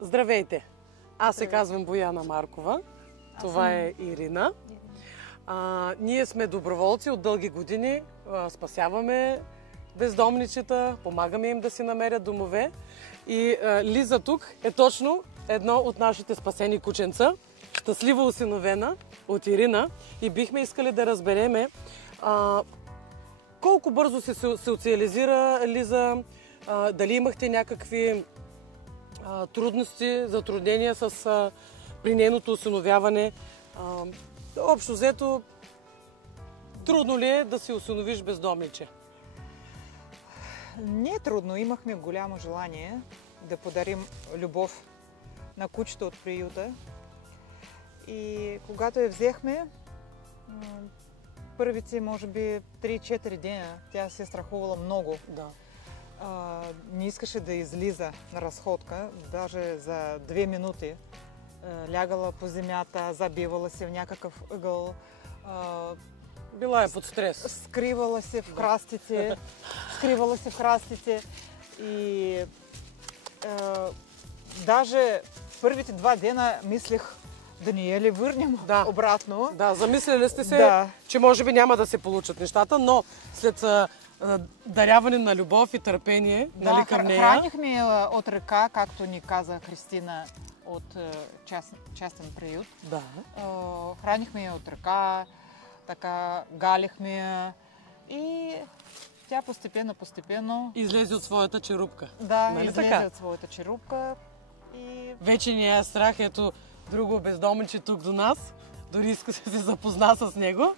Здравейте! Аз се казвам Бояна Маркова. Това е Ирина. Ние сме доброволци от дълги години. Спасяваме бездомничета, помагаме им да си намерят домове. И Лиза тук е точно едно от нашите спасени кученца, щастливо осиновена от Ирина. И бихме искали да разбереме колко бързо се социализира Лиза, дали имахте някакви трудности, затруднения при нейното осиновяване. Общо взето, трудно ли е да си осиновиш бездомниче? Не е трудно. Имахме голямо желание да подарим любов на кучето от приюта. И когато я взехме, първите, може би, 3-4 дена, тя се е страхувала много. Да. Не искаше да излиза на разходка, даже за 2 минути. Лягала по земята, забивала се в някакъв ъгъл. Била е под стрес. Скривала се в храстите. И даже първите 2 дена мислех да не я ли върнем обратно. Да, замислили сте се, че може би няма да се получат нещата, но след даряване на любов и търпение към нея. Хранихме я от ръка, както ни каза Христина от частен приют. Да. Хранихме я от ръка, така галихме я и тя постепенно излезе от своята черупка. Да, излезе от своята черупка. И вече не е страх, ето друго бездомниче тук до нас. Дори иска да се запозна с него.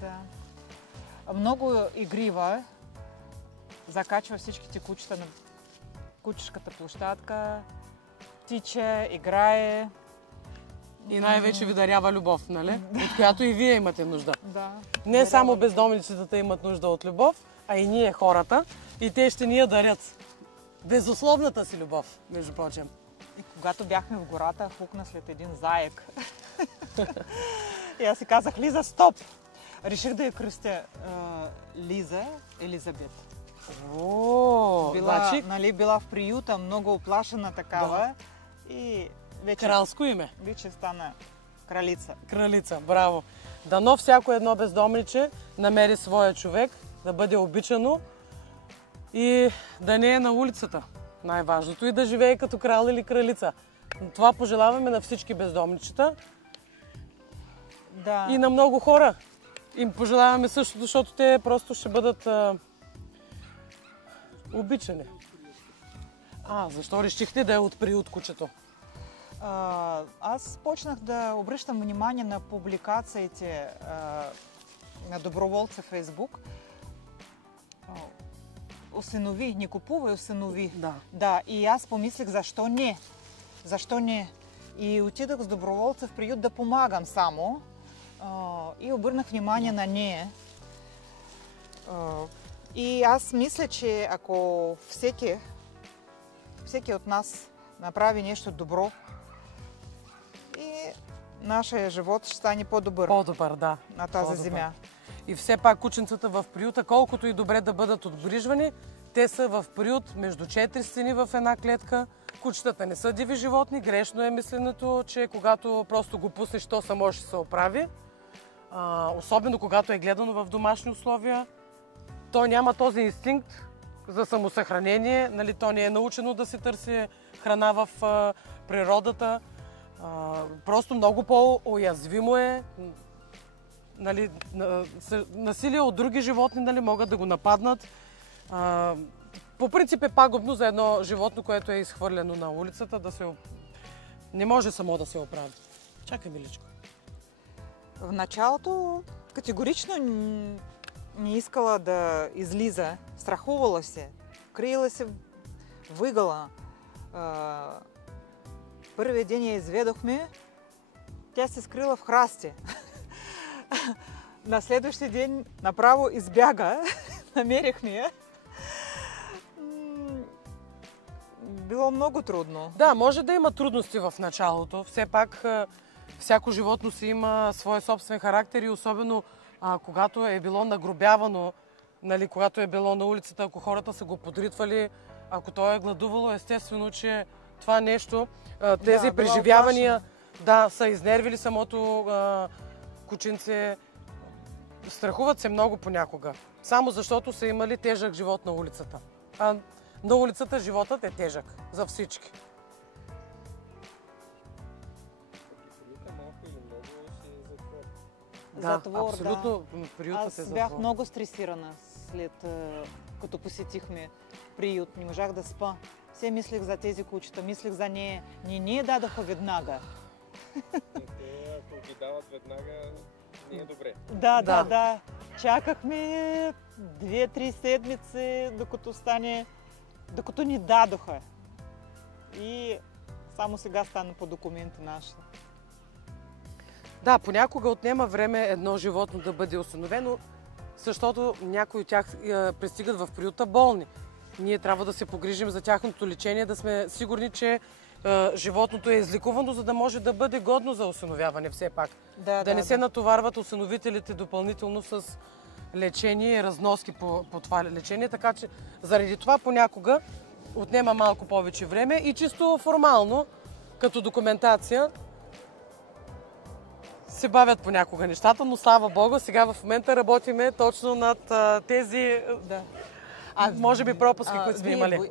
Да. Много игрива. Закачва всичките кучета на кучешката площадка. Тича, играе. И най-вече ви дарява любов, нали? От която и вие имате нужда. Да. Не само бездомниците имат нужда от любов, а и ние хората. И те ще ни я дарят. Безусловната си любов, между прочим. И когато бяхме в гората, хукна след един заек. И аз си казах: Лиза, стоп! Реших да я кръстя Лиза Елизабет. Била в приюта, много оплашена такава. Да. И вече, кралско име. Вече стана кралица. Кралица, браво. Дано всяко едно бездомниче намери своя човек, да бъде обичано и да не е на улицата. Най-важното и да живее като крал или кралица. Това пожелаваме на всички бездомничета. Да. И на много хора. Им пожелаваме също, защото те просто ще бъдат обичани. Защо решихте да е от приют кучето? Аз почнах да обръщам внимание на публикациите на доброволци в Фейсбук. Осинови, не купувай, осинови. Да, и аз помислих, защо не? Защо не? И отидах с доброволца в приют да помагам само. И обърнах внимание на нея. И аз мисля, че ако всеки от нас направи нещо добро, и нашия живот ще стане по-добър. По-добър, да. На тази земя. И все пак кученцата в приюта, колкото и добре да бъдат отгрижвани, те са в приют между 4 стени в една клетка. Кучетата не са диви животни. Грешно е мисленето, че когато просто го пуснеш, то само ще се оправи. Особено когато е гледано в домашни условия. То няма този инстинкт за самосъхранение. Нали, то не е научено да се търси храна в природата. Просто много по-уязвимо е. Нали, насилие от други животни, нали, могат да го нападнат. По принцип е пагубно за едно животно, което е изхвърлено на улицата, не може само да се оправи. Чакай, миличко. В началото категорично не искала да излиза, страхувала се, криела се в ъгъла. Първия ден я изведохме, тя се скрила в храсти. На следващия ден направо избяга, намерихме я. Било много трудно. Да, може да има трудности в началото. Все пак всяко животно си има своя собствен характер и особено когато е било нагробявано, нали, когато е било на улицата, ако хората са го подритвали, ако той е гладувало, естествено, че това нещо, тези преживявания, са изнервили самото кученце. Страхуват се много понякога, само защото са имали тежък живот на улицата. А на улицата животът е тежък за всички. Затвор, абсолютно. Приютът е затвор. Аз бях много стресирана като посетихме приют. Не можах да спа. Все мислех за тези кучета, мислех за нея. Не дадоха веднага. Ако ги дават веднага, не е добре. Да. Чакахме 2-3 седмици, докато ни дадоха. И само сега стана по документи наши. Да, понякога отнема време едно животно да бъде усиновено, защото някои от тях пристигат в приюта болни. Ние трябва да се погрижим за тяхното лечение, да сме сигурни, че животното е излекувано, за да може да бъде годно за усиновяване все пак. Да не се натоварват усиновителите допълнително с лечение и разноски по това лечение, така че заради това понякога отнема малко повече време и чисто формално, като документация, се бавят понякога нещата, но слава Богу, сега в момента работиме точно над тези, може би, пропуски, които сме имали.